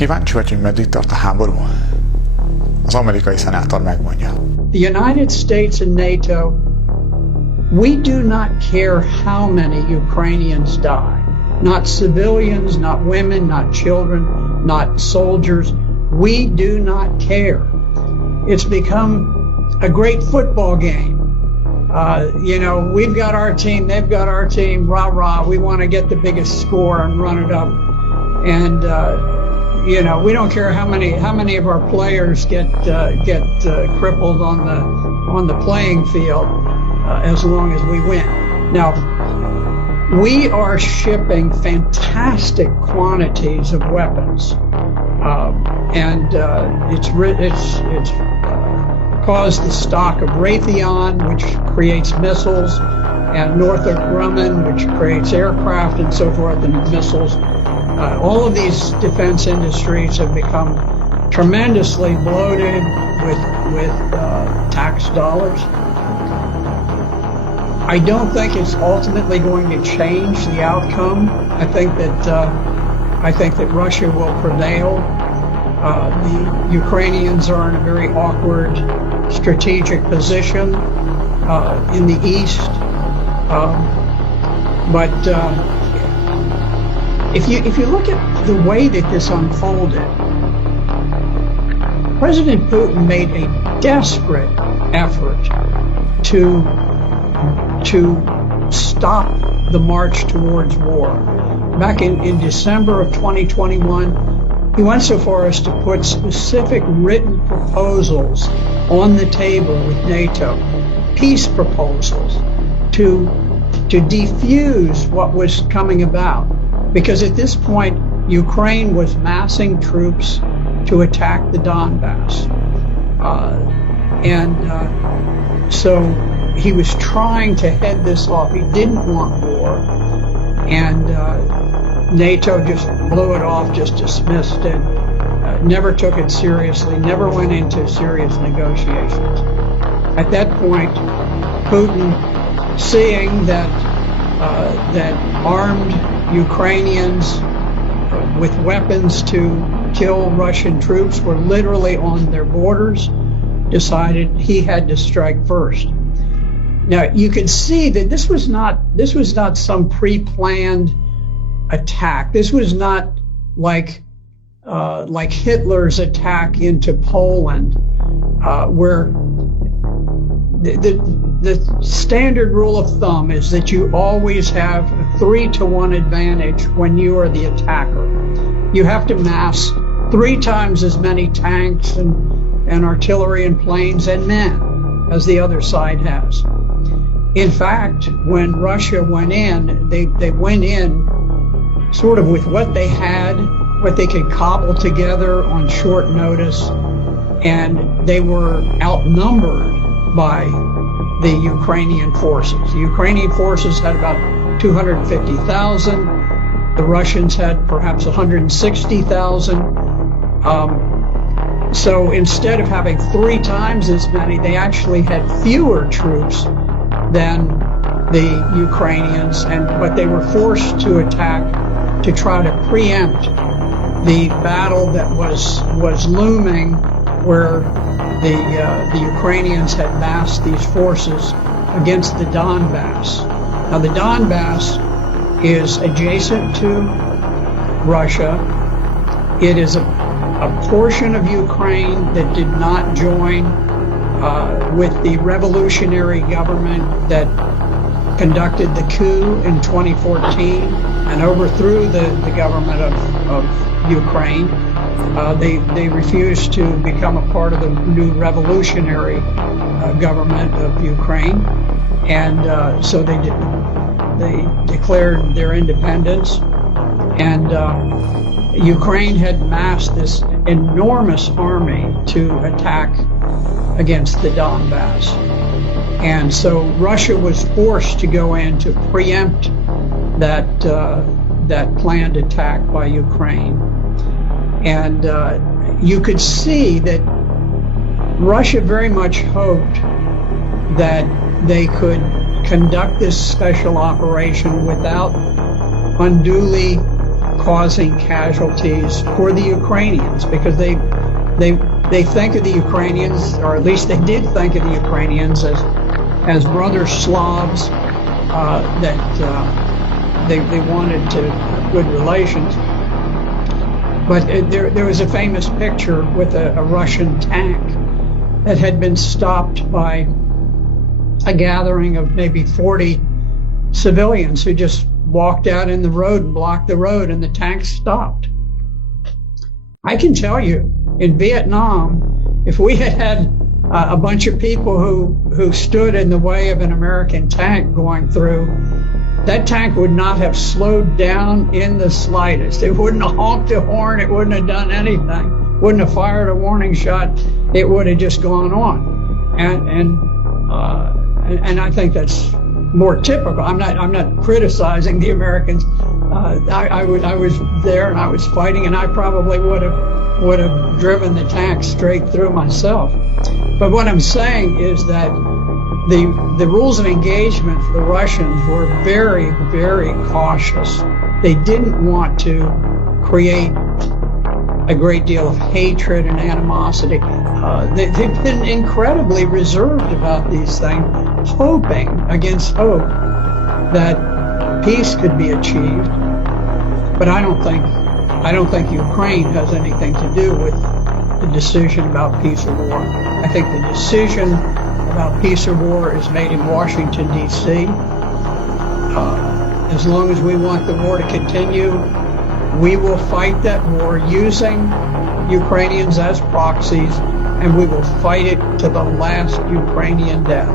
Kíváncsi vagy, hogy meddig tart a háború? Az amerikai szenátor megmondja. The United States and NATO, we do not care how many Ukrainians die. Not civilians, not women, not children, not soldiers. We do not care. It's become a great football game. We've got our team, they've got our team, rah, rah. We want to get the biggest score and run it up. And, we don't care how many of our players get crippled on the playing field as long as we win. Now, we are shipping fantastic quantities of weapons, and it's caused the stock of Raytheon, which creates missiles, and Northrop Grumman, which creates aircraft and so forth, and missiles. All of these defense industries have become tremendously bloated with tax dollars. I don't think it's ultimately going to change the outcome. I think that Russia will prevail. The Ukrainians are in a very awkward strategic position in the east, but if you look at the way that this unfolded, President Putin made a desperate effort to stop the march towards war. Back in December of 2021, he went so far as to put specific written proposals on the table with NATO, peace proposals, to defuse what was coming about. Because at this point, Ukraine was massing troops to attack the Donbass. So he was trying to head this off. He didn't want war. And NATO just blew it off, just dismissed it, never took it seriously, never went into serious negotiations. At that point, Putin, seeing that armed Ukrainians with weapons to kill Russian troops were literally on their borders, decided he had to strike first. Now, you can see that this was not some pre-planned attack. This was not like Hitler's attack into Poland, where the standard rule of thumb is that you always have a 3-to-1 advantage when you are the attacker. You have to mass 3 times as many tanks and artillery and planes and men as the other side has. In fact, when Russia went in, they went in sort of with what they had, what they could cobble together on short notice, and they were outnumbered by the Ukrainian forces. The Ukrainian forces had about 250,000. The Russians had perhaps 160,000. So instead of having 3 times as many, they actually had fewer troops than the Ukrainians, but they were forced to attack to try to preempt the battle that was looming, where the Ukrainians had massed these forces against the Donbass. Now, the Donbass is adjacent to Russia. It is a portion of Ukraine that did not join with the revolutionary government that conducted the coup in 2014 and overthrew the government of Ukraine. They refused to become a part of the new revolutionary government of Ukraine, and so they declared their independence. And Ukraine had massed this enormous army to attack against the Donbass. And so Russia was forced to go in to preempt that planned attack by Ukraine. And you could see that Russia very much hoped that they could conduct this special operation without unduly causing casualties for the Ukrainians, because they think of the Ukrainians, or at least they did think of the Ukrainians as brother Slavs, that they wanted to have good relations. But there was a famous picture with a Russian tank that had been stopped by a gathering of maybe 40 civilians who just walked out in the road and blocked the road, and the tank stopped. I can tell you, in Vietnam, if we had had a bunch of people who stood in the way of an American tank going through, that tank would not have slowed down in the slightest. It wouldn't have honked a horn. It wouldn't have done anything. Wouldn't have fired a warning shot. It would have just gone on. And I think that's more typical. I'm not criticizing the Americans. I was there and I was fighting, and I probably would have driven the tank straight through myself. But what I'm saying is that the rules of engagement for the Russians were very, very cautious. They didn't want to create a great deal of hatred and animosity. They've been incredibly reserved about these things, hoping against hope that peace could be achieved. But I don't think Ukraine has anything to do with the decision about peace or war. I think the decision about peace or war is made in Washington, D.C. As long as we want the war to continue, we will fight that war using Ukrainians as proxies, and we will fight it to the last Ukrainian death.